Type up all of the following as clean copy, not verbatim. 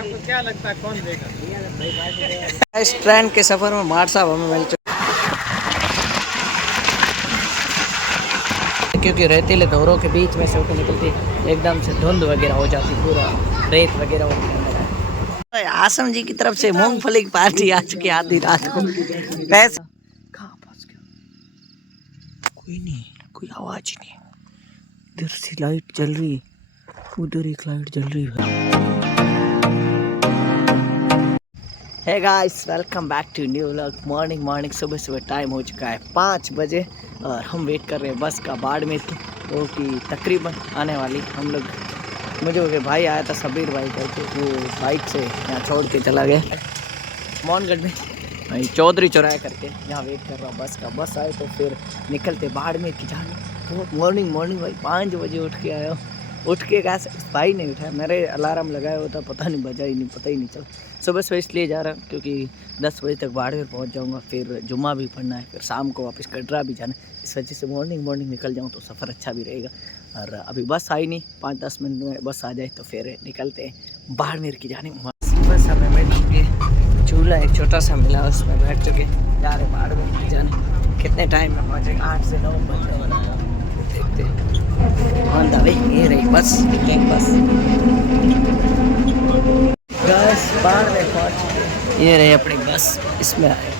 आपको क्या लगता है कौन देगा? इस ट्रेन के सफर में मार साहब हमें मिल चुके, क्योंकि रेतीले दौरों के बीच में से होकर निकलती एकदम से धुंध वगैरह हो जाती, पूरा रेत वगैरह होती है। आसम जी की तरफ से मूंगफली की पार्टी आ चुकी आधी रात को। पैसे कहाँ फंस गया? कोई नहीं, कोई आवाज ही नहीं। इधर से लाइट जल रही, उधर एक लाइट जल रही है। Hey guys, welcome back to new vlog. Morning सुबह टाइम हो चुका है 5 बजे और हम वेट कर रहे हैं बस का बाड़मेर की, वो कि तकरीबन आने वाली। हम लोग, मुझे वो भाई आया था सबीर भाई करके, वो बाइक से यहाँ छोड़ के चला गया मोहनगढ़ में, भाई चौधरी चौराहे करके यहाँ वेट कर रहा हूँ बस का। बस आए तो फिर निकलते बाड़मेर की जाने। तो मॉर्निंग भाई 5 बजे उठ के आया हूँ। उठ के कैसे भाई नहीं उठाया, मेरे अलार्म लगाया हुआ था, पता नहीं बजा ही नहीं, पता ही नहीं चला। सुबह इसलिए जा रहा हूँ क्योंकि 10 बजे तक बाड़मेर पहुँच जाऊँगा, फिर जुम्मा भी पढ़ना है, फिर शाम को वापस कटरा भी जाना है। इस वजह से मॉर्निंग निकल जाऊँ तो सफ़र अच्छा भी रहेगा। और अभी बस आई नहीं, 5-10 मिनट में बस आ जाए तो फिर निकलते हैं बाड़मेर की जाने। बस हमें बैठ चुके, चूल्हा एक छोटा सा मिला, उसमें बैठ चुके, जा रहे बाड़मेर की जाने। कितने टाइम में पहुँचेंगे? 8 से 9 बजे वाला, देखते हैं। हाँ दावे, ये रही बस, बस बाड़मेर पहुँच चुके। ये रही अपनी बस, इसमें आए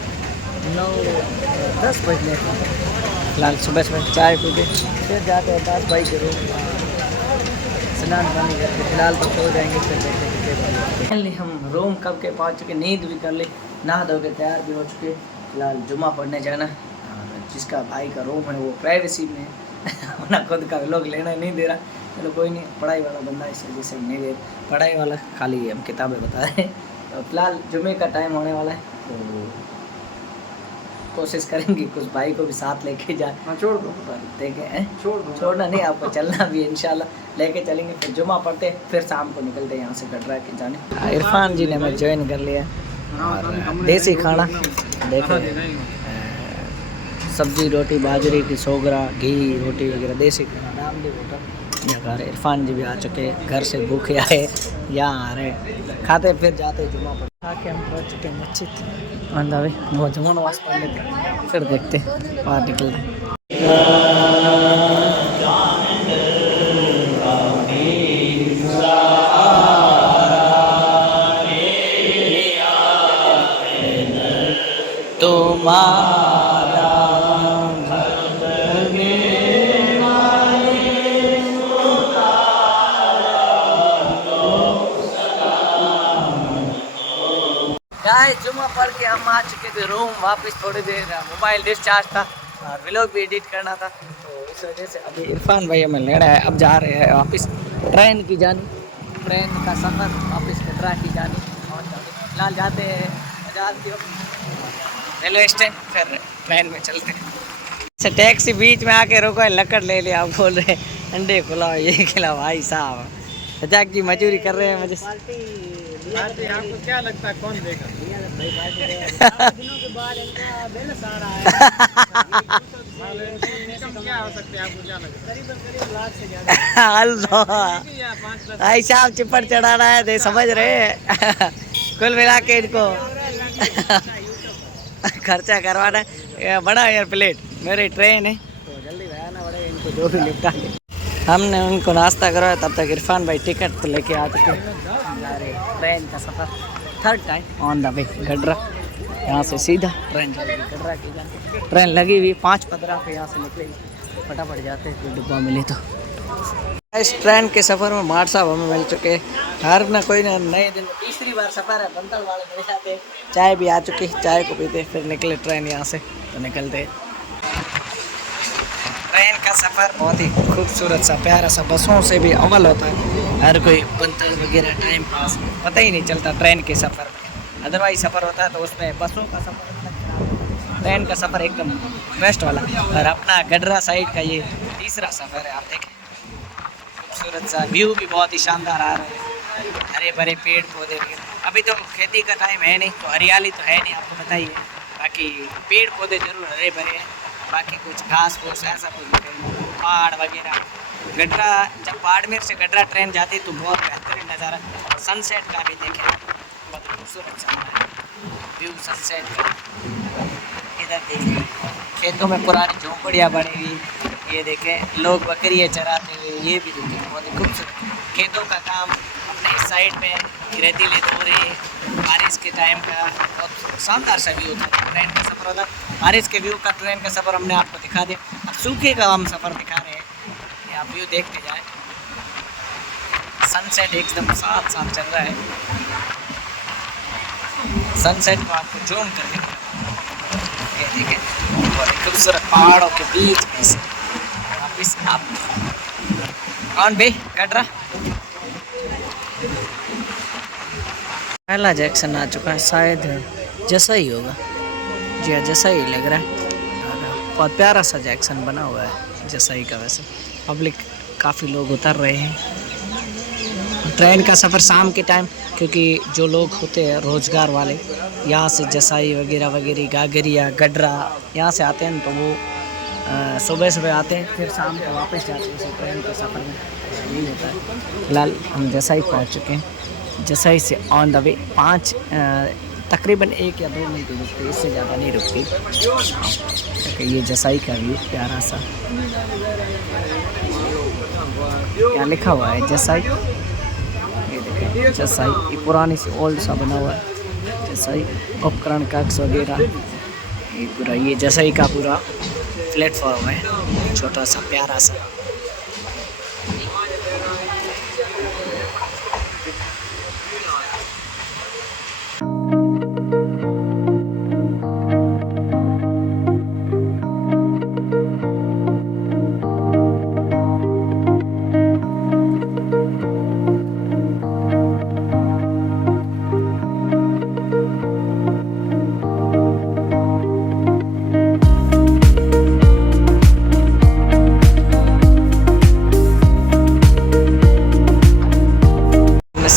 9-10 बजने। फिलहाल सुबह चाय पीते, फिर जाते हैं 10 भाई के रूम, स्नान पानी करके फिलहाल तो सो जाएंगे, फिर देखेंगे। हम रूम कब के पहुँच चुके, नींद भी कर ली, नहा धो के तैयार भी हो चुके। फिलहाल जुम्मा पढ़ने जाना। जिसका भाई का रूम है वो प्राइवेसी में अपना खुद का लोग लेना नहीं दे रहा। चलो कोई नहीं, पढ़ाई वाला बंदा इस वजह से नहीं दे, पढ़ाई वाला खाली हम किताबें बता रहे हैं। तो फिलहाल जुम्मे का टाइम होने वाला है, तो कोशिश करेंगे कुछ भाई को भी साथ लेके जाए। हाँ छोड़ दो, देखें छोड़ना नहीं, आपको चलना भी है, इंशाल्लाह लेके चलेंगे। फिर जुम्मा पढ़ते, फिर शाम को निकलते यहाँ से कटरा के जाने। इरफान जी ने हमें ज्वाइन कर लिया और देसी खाना देखो, सब्जी रोटी बाजरे की, सोगरा घी रोटी वगैरह देसी खाना। रामदेव होटल यहाँ घर। इरफान जी भी आ चुके, घर से भूखे आए, यहाँ आ रहे, खाते फिर जाते जुम्मा पर। खा के हम पहुँच चुके मस्जिद अंदा भाई, वो जुम्मा नमाज पढ़ लेते, फिर देखते बाहर निकलते। जुम्मा पढ़ के हम आ चुके थे रूम वापस। थोड़ी देर मोबाइल डिस्चार्ज था और व्लॉग भी एडिट करना था, तो इस वजह से अभी इरफान भाई हमें लेना है। अब जा रहे हैं वापस ट्रेन की जानी, ट्रेन का सफ़र वापस कटरा की जानी। और फिलहाल जाते हैं रेलवे स्टेशन, फिर ट्रेन में चलते हैं। अच्छा टैक्सी बीच में आके रोको, लकड़ ले लिया, आप बोल रहे अंडे खिलाओ ये खिलाओ। भाई साहब सजाक जी मजूरी कर रहे हैं मुझे। आपको क्या लगता है कौन देगा? दिनों के बाद इनका बैलेंस आ रहा है। क्या हो सकते हैं, आपको क्या लगता है? करीबन लाख से ज़्यादा। भाई साहब चिपड़ चढ़ा रहा है, दे समझ रहे हैं। कुल मिला के इनको खर्चा करवाना है। बड़ा यार प्लेट, मेरी ट्रेन है तो जल्दी आना पड़ेगा इनको, जो भी निपटा के। हमने उनको नाश्ता करवाया, तब तक इरफान भाई टिकट तो लेके आ चुके। ट्रेन का सफ़र 3rd time on the way Katra, यहाँ से सीधा ट्रेन चलेगी कटरा की जाने। ट्रेन लगी हुई 5:15 पे यहाँ से निकलेगी, फटाफट जाते हैं कोई डिब्बा मिले तो। इस ट्रेन के सफ़र में मार साहब हमें मिल चुके, हर ना कोई ना नए दिन। तीसरी बार सफ़र है, बंतल वाले मिल जाते। चाय भी आ चुकी, चाय को पीते फिर निकले ट्रेन यहाँ से, तो निकलते। ट्रेन का सफ़र बहुत ही खूबसूरत सा, प्यारा सा, बसों से भी अव्वल होता है। हर कोई बंतल वगैरह टाइम पास पता ही नहीं चलता ट्रेन के सफ़र में। अदरवाइज सफ़र होता है तो उसमें बसों का सफ़र, ट्रेन का सफ़र एकदम बेस्ट वाला। और अपना गडरा साइड का ये तीसरा सफ़र है। आप देखें खूबसूरत सा व्यू भी बहुत ही शानदार आ रहा है, हरे भरे पेड़ पौधे वगैरह। अभी तो खेती का टाइम है नहीं, तो हरियाली तो है नहीं, आपको बताइए। बाकी पेड़ पौधे जरूर हरे भरे हैं, बाकी कुछ घास फूस ऐसा कुछ पहाड़ वगैरह। गडरा, जब बाड़मेर से गडरा ट्रेन जाती है तो बहुत बेहतरीन नज़ारा, सनसेट का भी देखें, बहुत खूबसूरत सा है व्यू सनसेट का। इधर देखिए खेतों में पुरानी झोंपड़ियाँ बनी हुई, ये देखें लोग बकरियाँ चराते हुए, ये भी देखें बहुत ही खूबसूरत। खेतों का काम अपने इस साइड में रेतीले दौरे, बारिश के टाइम का बहुत शानदार सा व्यू था। ट्रेन का सफ़र होता, बारिश के व्यू का ट्रेन का सफ़र हमने आपको दिखा दिया। अब सूखे का हम सफ़र दिखा रहे हैं, ये आप व्यू देखते जाए। सनसेट एकदम साथ साथ चल रहा है, सनसेट को आपको जूम कर दिखा, ये देखें बहुत खूबसूरत पहाड़ों के बीच में से वापिस आप कौन भाई कट रहा। पहला जैक्सन आ चुका है, शायद जैसा ही होगा जी हाँ, जैसा ही लग रहा है। बहुत प्यारा सा जैक्सन बना हुआ है जैसा ही का। वैसे पब्लिक काफ़ी लोग उतर रहे हैं। ट्रेन का सफ़र शाम के टाइम, क्योंकि जो लोग होते हैं रोज़गार वाले यहाँ से जसाई वगैरह वगैरह गागरिया गडरा यहाँ से आते हैं, तो वो सुबह सुबह आते हैं फिर शाम को वापस जाते हैं। इसे ट्रेन के सफ़र में यही होता है। फिलहाल हम जसाई पहुँच चुके हैं। जसाई से ऑन द वे 5 तकरीबन 1 या 2 मिनट रुकती, इससे ज़्यादा नहीं रुकती। ये जसाई का व्यू प्यारा सा, यहाँ लिखा हुआ है जसाई, जसाई ये पुरानी सी ओल्ड सा बना हुआ है जसाई, उपकरण कक्ष वगैरह ये पूरा, ये जसाई का पूरा प्लेटफॉर्म है, छोटा सा प्यारा सा।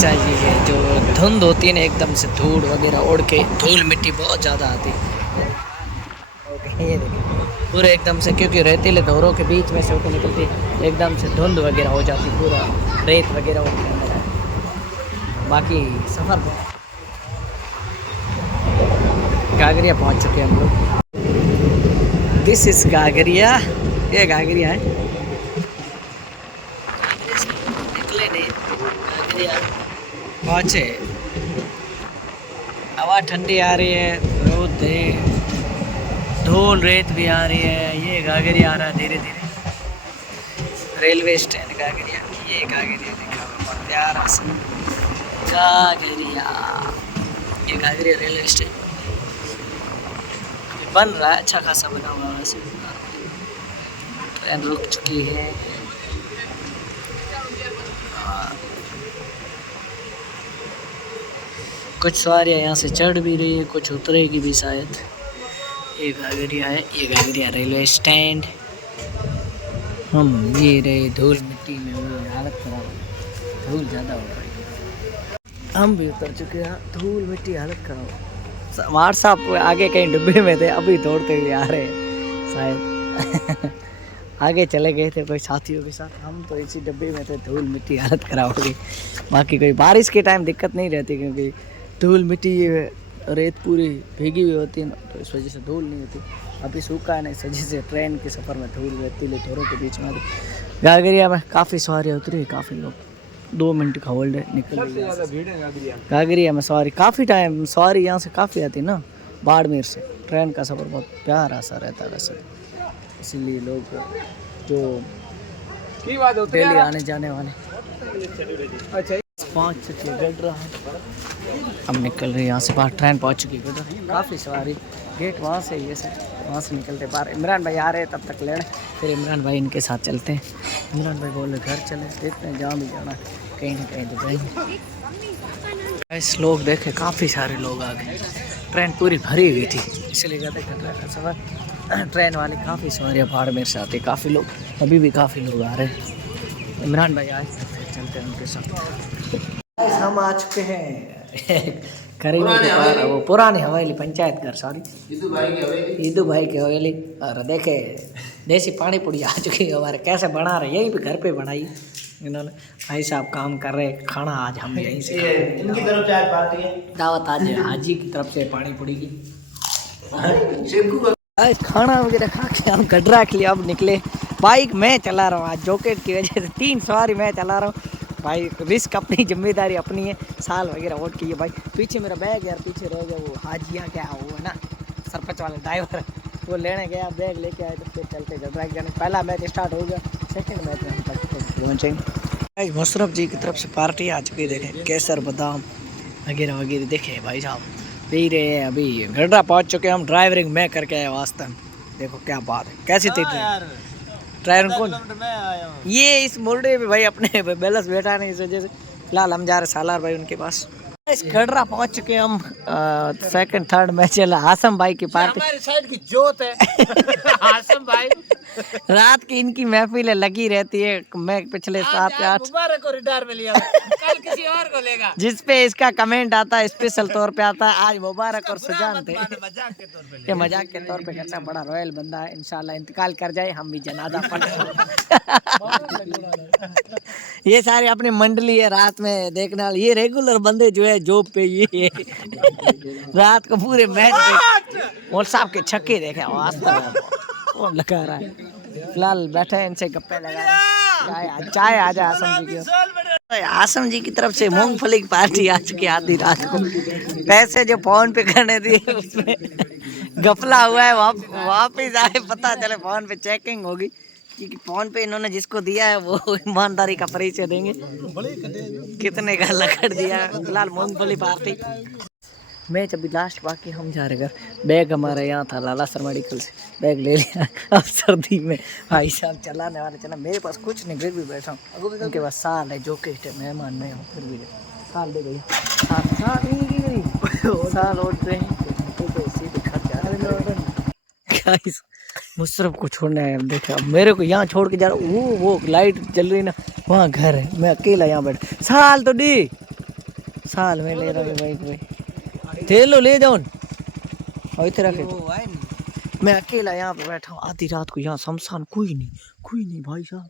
ये है जो धुंध होती है ना, एकदम से धूल वगैरह उड़ के, धूल मिट्टी बहुत ज़्यादा आती है। ये देखिए पूरे एकदम से, क्योंकि रेतीले दौरों के बीच में से होकर निकलती, एकदम से धुंध वगैरह हो जाती, पूरा रेत वगैरह होती है। बाकी सफ़र गागरिया पहुंच चुके हैं हम लोग। दिस इज़ गागरिया, ये गागरिया है। निकले नहीं, गागरिया पहुँचे। हवा ठंडी आ रही है, रोद है, धूल रेत भी आ रही है। ये गागरिया आ रहा है धीरे धीरे, रेलवे स्टैंड गागरिया। ये गागरिया देखा बहुत प्यारा सा गागरिया, ये गागरिया रेलवे स्टैंड बन रहा है, अच्छा खासा बना हुआ है। वैसे ट्रेन रुक चुकी है। कुछ सवारियाँ यहाँ से चढ़ भी रही है, कुछ उतरेगी भी शायद। ये गागरिया है, ये गागरिया रेलवे स्टैंड। हम ये रहे धूल मिट्टी में, वो हालत खराब है, धूल ज़्यादा हो रही है। हम भी उतर चुके हैं, धूल मिट्टी हालत खराब। हमारे साहब आगे कहीं डिब्बे में थे, अभी दौड़ते हुए आ रहे हैं शायद। आगे चले गए थे कोई साथियों के साथ, हम तो इसी डिब्बे में थे। धूल मिट्टी हालत ख़राब हो गई। बाकी कोई बारिश के टाइम दिक्कत नहीं रहती, क्योंकि धूल मिट्टी रेत पूरी भीगी हुई होती है ना, तो इस वजह से धूल नहीं होती। अभी सूखा है ना, इस वजह से ट्रेन के सफ़र में धूल रेतीले दौरों के बीच में आती। गागरिया में काफ़ी सवारियाँ उतरी, काफ़ी लोग 2 मिनट का होल्ड है, निकल गागरिया में सवारी काफ़ी टाइम, सवारी यहाँ से काफ़ी आती ना बाड़मेर से। ट्रेन का सफ़र बहुत प्यारा सा रहता है वैसे, इसीलिए लोग जो डेली आने जाने वाले। अच्छा 5 गडरा हम निकल रहे हैं यहाँ से बाहर, ट्रेन पहुँच चुकी है। काफ़ी सवारी, गेट वहाँ से, ये से वहाँ से निकलते बाहर। इमरान भाई आ रहे हैं, तब तक लेने, फिर इमरान भाई इनके साथ चलते हैं। इमरान भाई बोले घर चले, देखते हैं जहाँ भी जाना कहीं ना कहीं तो जाएंगे। इस लोग देखे काफ़ी सारे लोग आ गए, ट्रेन पूरी भरी हुई थी, इसलिए कहते हैं ट्रेन का सफ़र। ट्रेन वाले काफ़ी सवारियाँ बाड़मेर से आते, काफ़ी लोग, अभी भी काफ़ी लोग आ रहे हैं। इमरान भाई आए, फिर चलते हैं उनके साथ। हम आ चुके हैं करीबी के पार, वो पुरानी हवेली, पंचायत घर, सॉरी ईदू भाई की हवेली। और देखे देसी पानी पूड़ी आ चुकी है हमारे, कैसे बना रहे, यहीं पे घर पे बनाई। इन्होंने भाई साहब काम कर रहे हैं, खाना आज हम यहीं से इनकी तरफ से आज पार्टी है, दावत आज हाजी की तरफ से पानी पूरी की। आज खाना वगैरह खा के हम गडरा के लिए अब निकले। बाइक मैं चला रहा हूँ आज जॉकेट की वजह से, 3 सवारी मैं चला रहा हूँ भाई। रिस्क अपनी, जिम्मेदारी अपनी है। साल वगैरह वोट की है भाई। पीछे मेरा बैग यार पीछे रह गया, वो हाजिया क्या वो है ना सरपंच वाला ड्राइवर, वो लेने गया, बैग लेके आए तो फिर चलते गडरा जाने। पहला मैच स्टार्ट हो गया, सेकंड मैच में हम तक पहुँचेंगे। मुशरफ जी की तरफ से पार्टी आ चुकी है, देखें केसर बादाम वगैरह वगैरह देखे भाई साहब पी रहे हैं। अभी गडरा पहुँच चुके हैं हम, ड्राइवरिंग मैं करके आया वास्ता में। देखो क्या बात है, कैसी थी ड्राइवर कौन ये इस मुर्डे पे भाई अपने बैलेंस बैठा नहीं, इस वजह से फिलहाल हम जा रहे सालार भाई उनके पास। इस गडरा पहुंच चुके हम, सेकंड थर्ड मैच चला। आसम भाई की पार्टी, हमारी साइड की जोत है आसम भाई। रात की इनकी महफिलें लगी रहती है। मैं पिछले 7-8 मुबारक को रिटायर में लिया, कल किसी और को लेगा। जिस पे इसका कमेंट आता है स्पेशल तौर पे आता है, आज मुबारक और सुजान थे। मजाक के तौर पे ये मजाक के तौर पे करता, बड़ा रॉयल बंदा है। इंशाल्लाह इंतकाल कर जाए, हम भी जनाजा पढ़। ये सारी अपनी मंडली है, रात में देखने वाले ये रेगुलर बंदे जो है जॉब पे, ये रात को पूरे मैच पे और साहब के छक्के देखे वास्तव कौन लगा रहा है। फिलहाल बैठे हैं, इनसे गप्पे लगा रहे हैं। चाय आ जाए आसम जी की। आसम जी की तरफ से मूंगफली की पार्टी आ चुकी है आधी रात को। पैसे जो फोन पे करने दिए उसमें गफला हुआ है, वापिस आए पता चले फोन पे चेकिंग होगी, क्योंकि फोन पे इन्होंने जिसको दिया है वो ईमानदारी का परिचय देंगे कितने का लकड़ दिया है। फिलहाल मूंगफली पार्टी मैच अभी लास्ट, बाकी हम जा रहे घर। बैग हमारे यहाँ था लाला सर मेडिकल से, बैग ले लिया। अब सर्दी में भाई साहब चलाने वाले चला, मेरे पास कुछ नहीं, फिर भी बैठा हूँ। उनके पास साल है, जो कि मेहमान में हूँ, फिर भी साल दे गई, साल और मुशरफ को छोड़ना है। देखा मेरे को यहाँ छोड़ के जा रहा हूँ, वो लाइट जल रही ना, वहाँ घर है, मैं अकेला यहाँ बैठा। साल तो डी साल में ले रहा हूँ भाई, लो ले जाओ इधर रखे। मैं अकेला यहाँ पे बैठा हूँ आधी रात को, यहाँ शमशान कोई नहीं भाई साहब।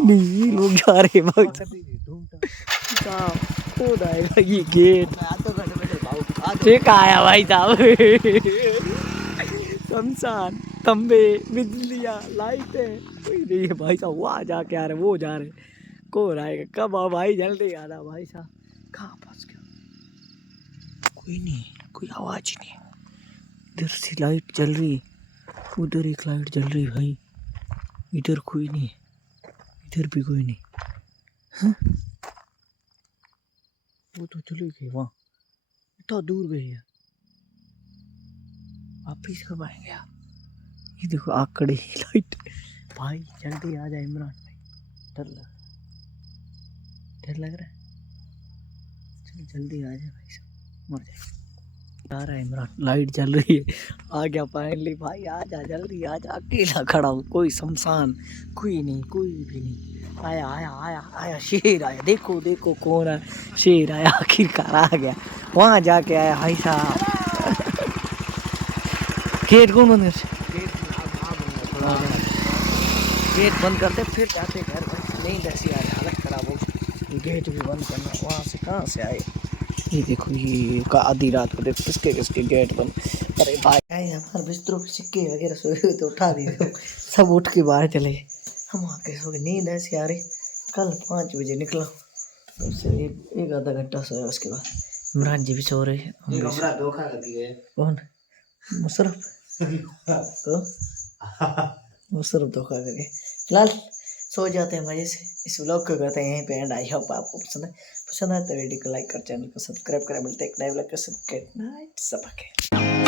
नहीं लोग जा रहे भाई साहब, आएगा ये गेट ठीक आया भाई साहब। शमशान, खंबे, बिजलियाँ, लाइटें कोई नहीं है भाई साहब। वहाँ जाके आ रहे, वो जा रहे, कौन आएगा कब आओ भाई, जल्दी आना भाई साहब। कहाँ फंस गया, कोई नहीं, कोई आवाज नहीं। इधर से लाइट जल रही, उधर एक लाइट जल रही भाई, इधर कोई नहीं, इधर भी कोई नहीं। हाँ? वो तो चली गई वहाँ, इतना दूर गई है, वापिस कब आएंगे आप? ये देखो आकड़ी लाइट भाई, जल्दी आ जाए इमरान भाई, डर लग रहा है। चल जल्दी आ जाए भाई साहब, मर जाए। आ रहा है इमरान, लाइट जल रही है, आ गया फाइनली भाई। आ जा जल्दी आ जा, अकेला खड़ा हूँ, कोई शमशान कोई नहीं, कोई भी नहीं। आया आया आया आया शेर आया, देखो देखो कौन है, शेर आया आखिरकार आ गया। वहाँ जाके आया भाई साहब। गेट कौन बंद करते, गेट बंद करते फिर जाते घर पर। नहीं दसी आ हालत खराब हो, गेट भी बंद करना, वहाँ से कहाँ से आए। ये देखो ये आधी रात को देखो किसके किसके गेट बंद। अरे भाई हमारे बिस्तरों पे सिक्के वगैरह सोए हुए तो उठा दिए, सब उठ के बाहर चले। हम आके सो गए, नींद ऐसी आ रही। कल 5 बजे निकला, उससे एक आधा घंटा सोया, उसके बाद इमरान जी भी सो रहे हैं। धोखा कर दिया कौन? मुशरफ तो मुशरफ धोखा करके। फिलहाल सो जाते हैं मजे से। इस व्लॉग को करते हैं यहीं पे एंड। आई होप आपको पसंद है तो वीडियो को लाइक कर, चैनल को सब्सक्राइब करें। मिलते हैं एक नए व्लॉग के साथ। गुड नाइट सबके।